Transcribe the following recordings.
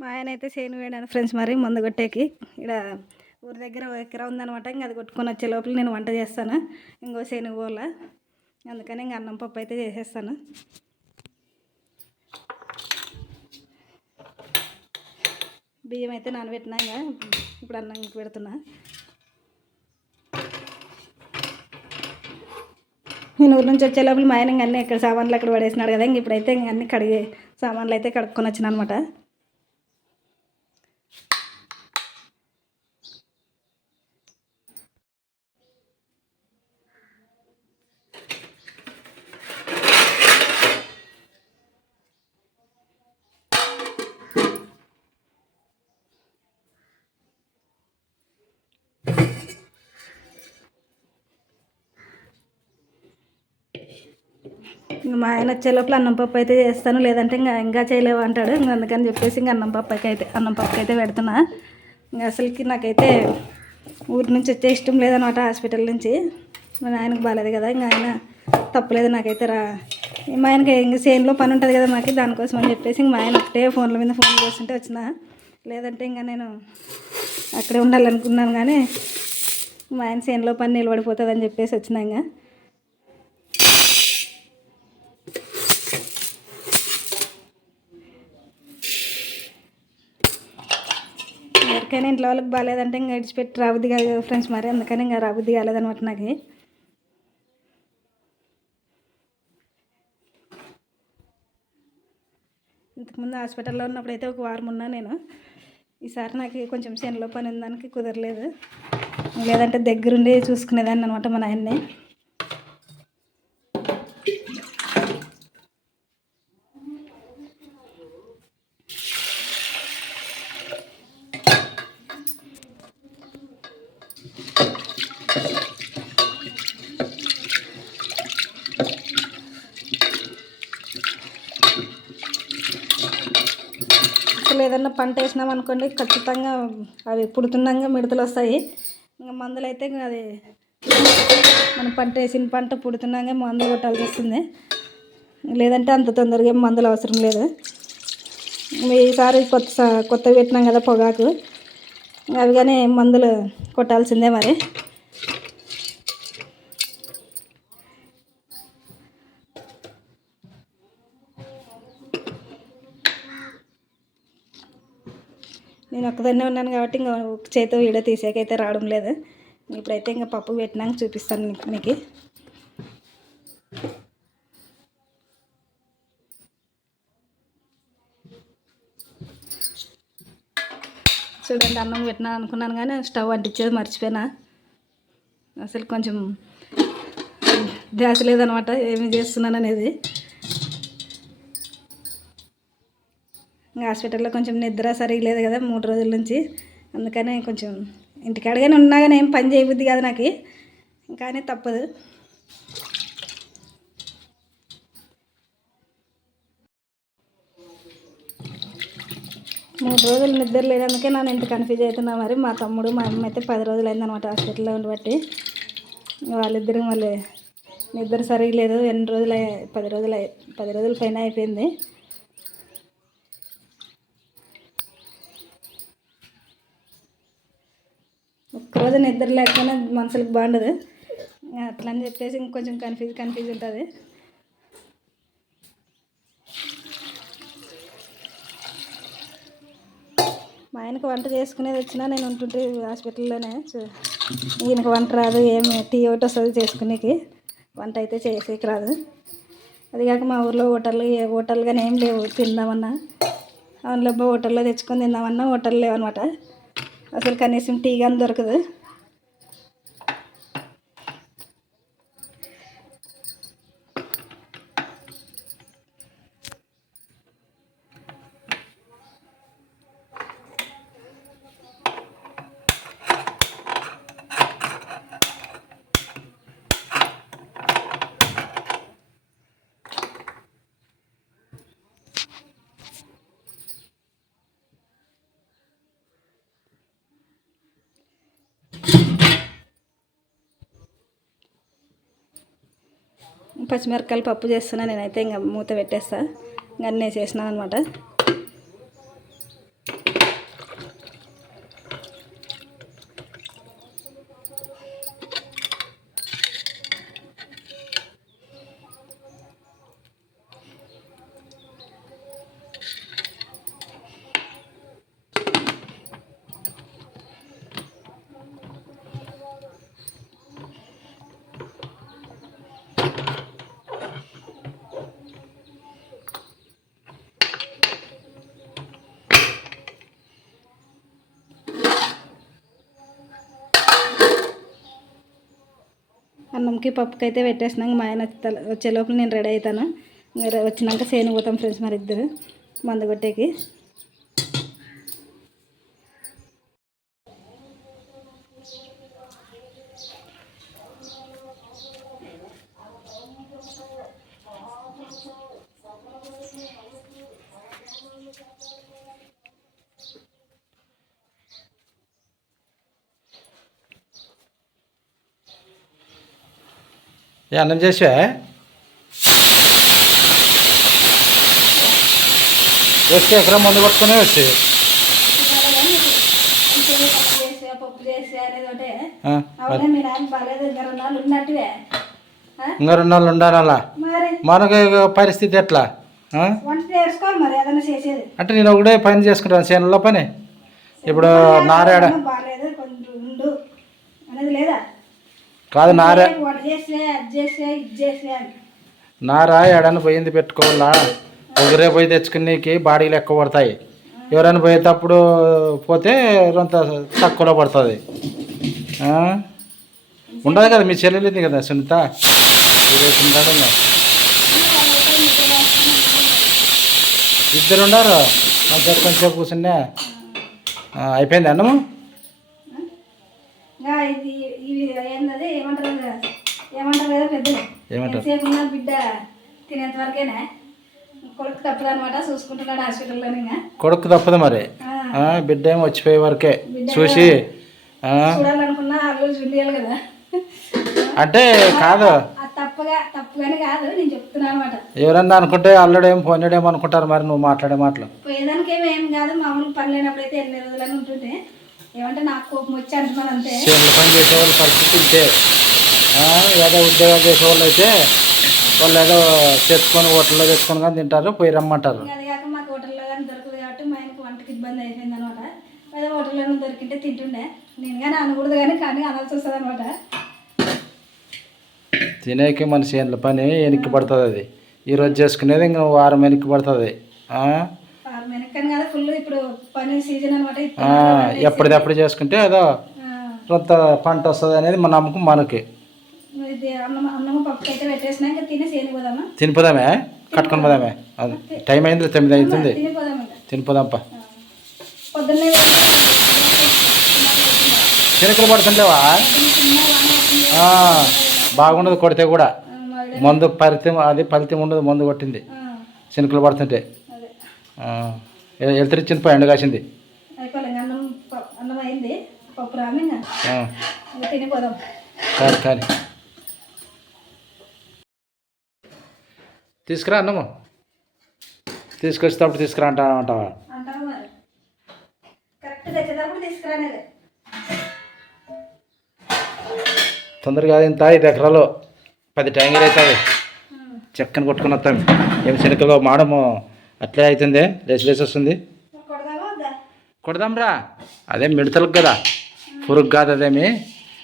మా ఆయన అయితే చేను వేయడానికి ఫ్రెండ్స్ మరి మందు కొట్టేకి ఇక్కడ ఊరి దగ్గర ఎకరా ఉందనమాట. ఇంకా అది కొట్టుకొని వచ్చే లోపల నేను వంట చేస్తాను. ఇంకో చేను పోలా, అందుకని ఇంకా అన్నం పప్పు అయితే చేసేస్తాను. బియ్యం అయితే నానబెట్టినా, ఇంకా ఇప్పుడు అన్నం పెడుతున్నా. నేను ఊరి నుంచి వచ్చే లోపల మా ఆయన ఇంక అన్నీ ఇక్కడ సామాన్లు అక్కడ పడేసినాడు కదా. ఇంక ఇప్పుడైతే ఇంక అన్నీ కడిగి సామాన్లు అయితే కడుక్కొని వచ్చిన అనమాట. ఇంకా మా ఆయన వచ్చే లోపల అన్నం పప్పు అయితే చేస్తాను, లేదంటే ఇంకా చేయలేవు అంటాడు. ఇంకా అందుకని చెప్పేసి ఇంకా అన్నం పప్పుకి అయితే పెడుతున్నా. ఇంకా అసలుకి నాకైతే ఊరి నుంచి వచ్చే ఇష్టం లేదనమాట. హాస్పిటల్ నుంచి మా ఆయనకు బాగాలేదు కదా, ఇంకా ఆయన తప్పలేదు నాకైతే మా ఆయనకి ఇంక చేనులో పని ఉంటుంది కదా మాకు, దానికోసం అని చెప్పేసి ఇంక మా ఆయన ఒకటే ఫోన్ల మీద ఫోన్ చేస్తుంటే వచ్చిన. లేదంటే ఇంకా నేను అక్కడే ఉండాలనుకున్నాను, కానీ మా ఆయన చేనులో పని నిలబడిపోతుంది అని చెప్పేసి వచ్చినా. ఇంకా ఎవరికైనా ఇంట్లో వాళ్ళకి బాగాలేదంటే ఇంకా విడిచిపెట్టి రాబుద్ది కాదు కదా ఫ్రెండ్స్ మరి, అందుకని ఇంకా రాబుద్ది కాలేదనమాట నాకు. ఇంతకుముందు హాస్పిటల్లో ఉన్నప్పుడు అయితే ఒక వారం ఉన్నా నేను. ఈసారి నాకు కొంచెం చేనులో పని ఉందానికి కుదరలేదు, లేదంటే దగ్గరుండి చూసుకునేదాన్ని అనమాట మా నాయన్ని. ఏదన్నా పంట వేసినాం అనుకోండి, ఖచ్చితంగా అవి పుడుతున్నాగా మిడతలు వస్తాయి. ఇంకా మందులు అయితే అది మనం పంట వేసిన పంట పుడుతున్నాగా మందులు కొట్టాల్సి వస్తుంది, లేదంటే అంత తొందరగా ఏం మందులు అవసరం లేదు. ఈసారి కొత్త పెట్టినాం కదా పొగాకు, అవి కానీ మందులు కొట్టాల్సిందే మరి. నేను ఒక్కదాన్నే ఉన్నాను కాబట్టి ఇంకా చేతితో వీడియో తీసేకైతే రావడం లేదు. ఇప్పుడైతే ఇంకా పప్పు పెట్టినాక చూపిస్తాను మీకు. చూడండి, అన్నం పెట్టినా అనుకున్నాను కానీ స్టవ్ అంటించేది మర్చిపోయినా. అసలు కొంచెం ధ్యాస లేదనమాట ఏమి చేస్తున్నాను అనేది. ఇంకా హాస్పిటల్లో కొంచెం నిద్ర సరిగా లేదు కదా 3 రోజుల నుంచి, అందుకనే కొంచెం ఇంటికాడగానే ఉన్నా కానీ ఏం పని చేయబుద్ది కాదు నాకు, కానీ తప్పదు. 3 రోజులు నిద్ర లేదందుకే నన్ను ఇంత కన్ఫ్యూజ్ అవుతున్నా మరి. మా తమ్ముడు మా అమ్మ అయితే 10 రోజులు అయిందనమాట హాస్పిటల్లో ఉండబట్టి. వాళ్ళిద్దరు మళ్ళీ నిద్ర సరిగా లేదు. ఎన్ని రోజులు 10 రోజుల పైన అయిపోయింది. ఒక్కరోజు నిద్ర లేకపోయినా మనుషులకు బాగుండదు, అట్లా అని చెప్పేసి ఇంకొంచెం కన్ఫ్యూజ్ ఉంటుంది. మా ఆయనకు వంట చేసుకునేది వచ్చినా నేను ఉంటుంటే హాస్పిటల్లోనే. ఈయనకు వంట రాదు, ఏమి టీ ఒకటి వస్తుంది చేసుకునేకి, వంట అయితే చేసేకి రాదు. అదిగాక మా ఊర్లో హోటల్ కానీ ఏం లేవు తిందామన్నా. అవునులే హోటల్లో తెచ్చుకొని తిందామన్నా హోటల్ లేవన్నమాట. అసలు కనీసం టీ కానీ దొరకదు. పచ్చిమిరపకాయలు పప్పు చేస్తున్నా నేనైతే. ఇంకా మూత పెట్టేస్తా. ఇంకా అన్నీ చేసినాను అనమాట. అన్నంకి పప్పుకి అయితే పెట్టేసినాక మా ఆయన వచ్చే లోపల నేను రెడీ అవుతాను. వచ్చినాక సేను పోతాం ఫ్రెండ్స్ మరి ఇద్దరు మందు కొట్టేకి. అన్నం చేసా వచ్చి ఎక్కడ మందు కొట్టుకునే వచ్చి ఇంకా 2 నాళ్ళు ఉండాలా మనకు పరిస్థితి ఎట్లా అంటే నేను ఒకటే పని చేసుకుంటాను చేనులో పని. ఇప్పుడు నారాయణ కాదు నారా ఎడని పోయింది పెట్టుకోవాలా. ఒకరే పోయి తెచ్చుకునేకి బాడీలు ఎక్కువ పడతాయి. ఎవరైనా పోయేటప్పుడు పోతే కొంత తక్కువలో పడుతుంది. ఉండదు కదా మీ చెల్లెలింది కదా సునీత ఇద్దరు ఉండారు. మా దగ్గర కొంచెం కూర్చున్నా అయిపోయింది అన్నము. ఏమంటారు బిడ్డ తినేంత వరకేనా కొడుకు తప్పదు అనమాట. చూసుకుంటున్నాడు హాస్పిటల్లో. కొడుకు తప్పదు మరి బిడ్డ ఏమో వచ్చిపోయే వరకే చూసి చూడాలనుకున్నా అల్లుడు చూడాలి కదా. అంటే కాదు తప్పుగానే కాదు నేను చెప్తున్నా అనమాట. ఎవరన్నా అనుకుంటే అల్లుడేం పోయినాడేమో అనుకుంటారు. మరి నువ్వు మాట్లాడే మాటలు పోయేదానికి ఏం కాదు. మామూలు పని లేనప్పుడు అయితే 8 రోజులని ఉంటుంటే ఏమంటే నాకు కోపం వచ్చి అంటున్నాను అంతే. పని చేసేవాళ్ళ పరిస్థితి ఇంతే. ఏదో ఉద్యోగాలు చేసేవాళ్ళు అయితే వాళ్ళు ఏదో తెచ్చుకొని హోటల్లో తెచ్చుకొని కానీ తింటారు, పోయి రమ్మంటారు. అది కాక మాకు హోటల్లో కానీ దొరకదు కాబట్టి మా ఆయనకు వంటకి ఇబ్బంది అయిపోయింది అనమాట. ఏదో హోటల్లో దొరికింటే తింటుండే. నేను కానీ అనకూడదు కానీ అనాల్సి వస్తుంది అనమాట. తినేకి మన చేనుల పని వెనక్కి పడుతుంది. అది ఈరోజు చేసుకునేది ఇంకా వారం వెనక్కి పడుతుంది. ఇప్పుడు పని సీజన్ అనమాట. ఎప్పటిదప్పుడు చేసుకుంటే ఏదో కొంత పంట వస్తుంది అనేది మన నమ్మకం మనకి. అన్నము పప్పు అయితే పెట్టేసినాక తినిపోదామే కట్టుకొని పోదామే. అది టైం అయింది 9 అవుతుంది. తినిపోదాంపా. పొద్దున్నే చిలకలు పడుతుండేవా బాగుండదు కొడితే కూడా. మందు ఫలితం ఉండదు. మందు కొట్టింది చినుకలు పడుతుంటే. ఎలుతురిచ్చింది పో ఎండ కాసింది. కానీ తీసుకురా అన్నము. తీసుకొచ్చేటప్పుడు తీసుకురా అంటావా? తొందరగా ఇంత 5 ఎకరాలు 10 ట్యాంగీలు అవుతుంది. చెక్కని కొట్టుకుని వస్తాం. ఏమి శనకలో మాడము అట్లే అవుతుంది. లేచి వస్తుంది. కొడదాంరా. అదే మిడతలకు కదా, పురుగు కాదు అదేమి.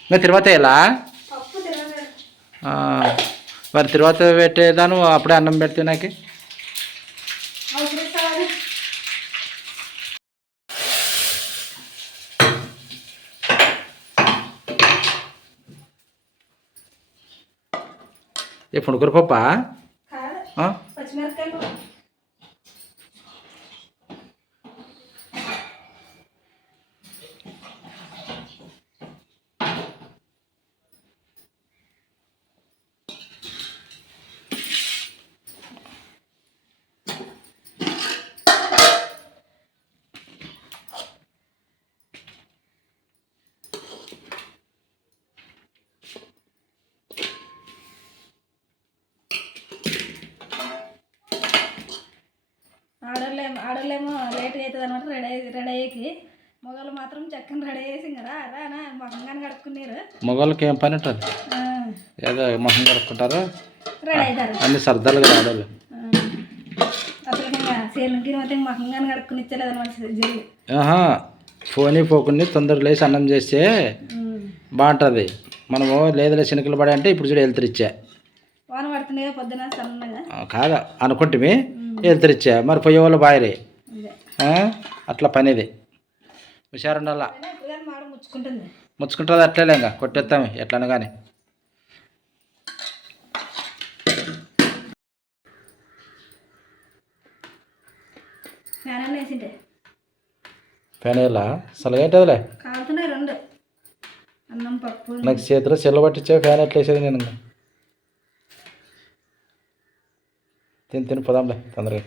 ఇంకా తర్వాత ఎలా మరి తర్వాత పెట్టేదాను అప్పుడే అన్నం పెడితే నాకు. ఎప్పుడు గురపప్ప ఆడోళ్ళేమో లేట్గా అవుతుంది అనమాట రెడీ అయ్యేకి. మొగలు మాత్రం చక్కని రెడీ చేసి కదా అలా మొహంగానే కడుక్కున్నారు. మొగలకి ఏం పని ఉంటుంది? ఏదో మొహం కడుక్కుంటారు, రెడీ అవుతారు. అన్ని సర్దాలు కదా ఆడోళ్ళు. అసలు ఇంకా సేలుకి మొత్తం మొహంగానే కడుక్కుని ఇచ్చలేదు అనమాట జరిగి. ఫోన్ పోకుండా తొందరగా లేచి అన్నం చేస్తే బాగుంటుంది. మనము లేదులే శనకలు పడే అంటే ఇప్పుడు చూడు వెళ్తురిచ్చా. వాన పడుతున్నాయి పొద్దున సన్నగా కాదా అనుకుంటే వెళ్తురిచ్చా. మరి పోయే వాళ్ళు బాయరే అట్లా పనిది. హుషారుండాల. ముచ్చుకుంటుంది అట్లే ఇంకా కొట్టేస్తాము ఎట్లనే కానీ. ఫ్యాన్ అన్నీ వేసింటే ఫ్యాన్ వేయాలా అసలు ఏంటదిలే కాలుతున్నాయి రెండు అన్నం పప్పు నాకు చేతిలో చెల్ల పట్టించే ఫ్యాన్ ఎట్లా వేసేది నేను తిని పోదాంలే తొందరగా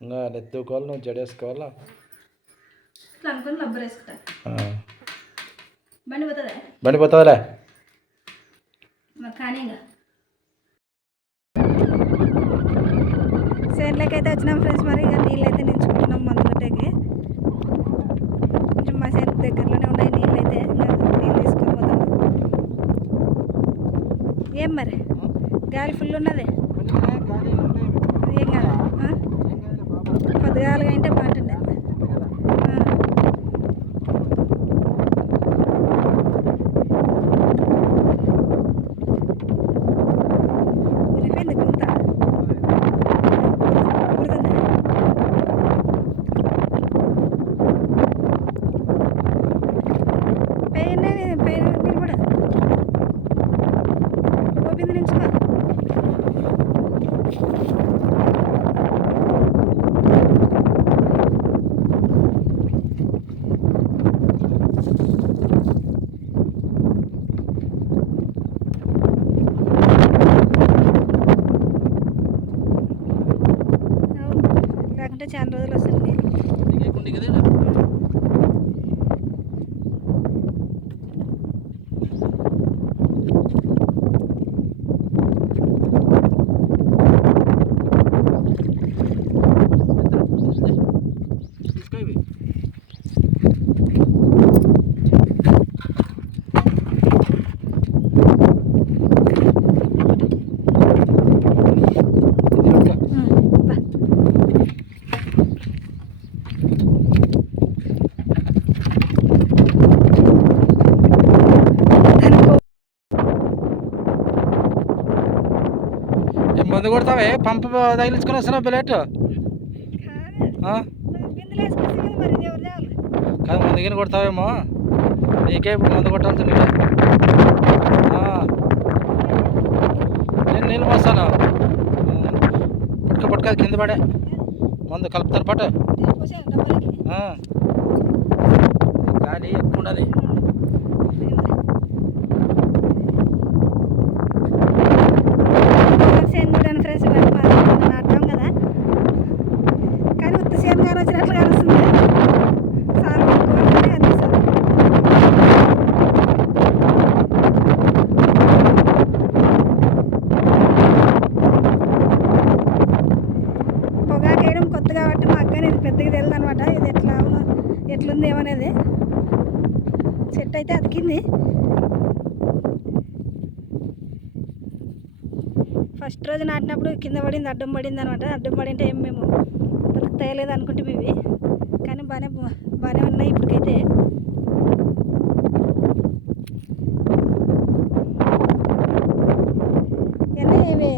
ఇంకా నెత్తుకోవాలి నువ్వు జడేసుకోవాలా ఇట్లా అనుకుని రబ్బర్ వేసుకుంటా బండి పోతుందా బండి పోతుందిలే మరి కానీ ఇంకా సేన్లోకి అయితే వచ్చినాం ఫ్రెండ్స్. మరి ఇక నీళ్ళు అయితే నించుకుంటున్నాం మందు కొట్టేకి. కొంచెం మా సేన్ దగ్గరలోనే ఉన్నాయి నీళ్ళు అయితే. నీళ్ళు తీసుకొని పోతాము. ఏం మరి గాలి ఫుల్ ఉన్నది ఏం కాదు. పొద్దుగాలుగా అంటే బాగుంటుండే. ఊరిపోయింది గుంత పైన నిలబడ ఓపింది నుంచుకో. లేకుంటే చాలా రోజులు వస్తుంది నీళ్ళు. మందు కొడతావే పంపు తగిలించుకొని వస్తున్నావు బిలెట్ కాదు ముందుగానే కొడతావేమో నీకే ఇప్పుడు మందు కొట్టాల్సి నీకే నేను నీళ్ళు పోస్తాను పట్టుక కింద పడే మందు కలుపుతాను పట్టు గాలి ఎక్కువ ఉన్నది. సేను చూడండి ఫ్రెండ్స్. నాటాం కదా కానీ ఉత్త సేను గారు వచ్చినట్లు కలుస్తుంది. సార్ అనిపిస్తుంది. పొగాకు వేయడం కొత్త కాబట్టి మా అక్క ఇది పెద్దగా తెలియదు అనమాట. ఇది ఎట్లుంది ఏమనేది. చెట్టు అయితే అతికింది. ఫస్ట్ రోజు నాటినప్పుడు కింద పడింది, అడ్డం పడింది అనమాట. అడ్డం పడింటే ఏం మేము దొరుకుతాయలేదు అనుకుంటే ఇవి కానీ బాగానే ఉన్నాయి ఇప్పటికైతే. ఇవన్నీ ఇవి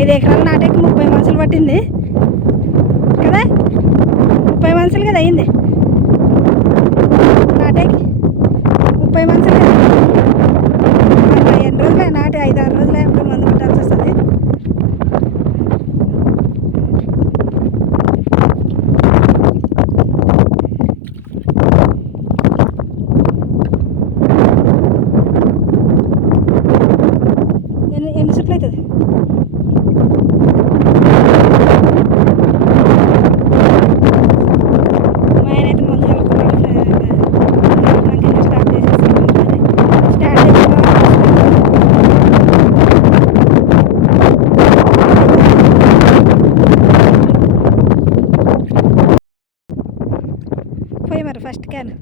5 ఎకరాలు నాటేకి 30 మనుషులు పట్టింది కదా. 30 మనుషులు కదా అయింది నాటేకి. 30 మనుషులు కదా. ఎన్ని రోజులే నాటి 5-6 రోజులే ఎప్పుడు మందు కొట్టాల్సి వస్తుంది. ఎన్ని చుట్లు అవుతుంది? మా ఆయన అయితే ముందు స్టార్ట్ చేసేసి పోయి మరి ఫస్ట్ క్యాన్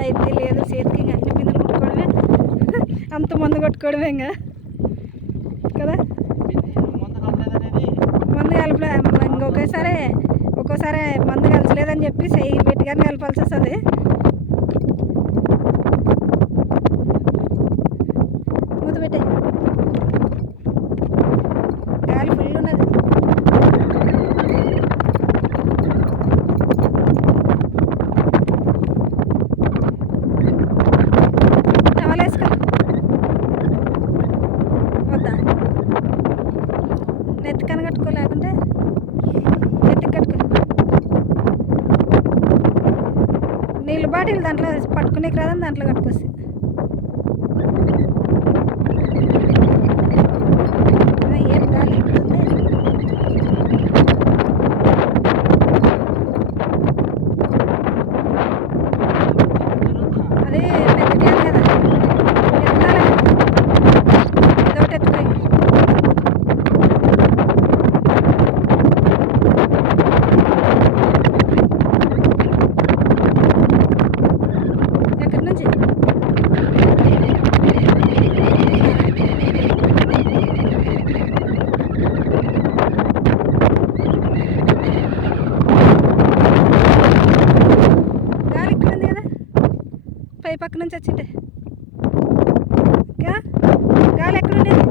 మందు అయితే లేదు చేతికి ఇంకా అన్ని బిందెలు కొట్టుకోవడమే అంత మందు కొట్టుకోవడమే ఇంకా కదా. మందు కలపలే ఒక్కోసారి మందు కలచలేదని చెప్పి చెయ్యి పెట్టి కానీ కలపాల్సి వస్తుంది. మూత పెట్టే గాలి ఫుల్ ఉన్నది. టవల్ వేసుకో వద్దా నెత్తికని కట్టుకో లేకుంటే నెత్తికి కట్టుకో. నీళ్ళు బాటిల్ దాంట్లో పట్టుకునేకి రాదని దాంట్లో కట్టుకొస్తే ఏం గాలి ఉంటుంది. అది పెద్ద క్యాన్ కదా ఎత్తాలి ఏదోటి ఎత్తుకోయి. ఎక్కడి నుంచి గాలి ఇక్కడ ఉంది కదా పై పక్క నుంచి వచ్చింటే గాలి ఎక్కడ ఉండేది.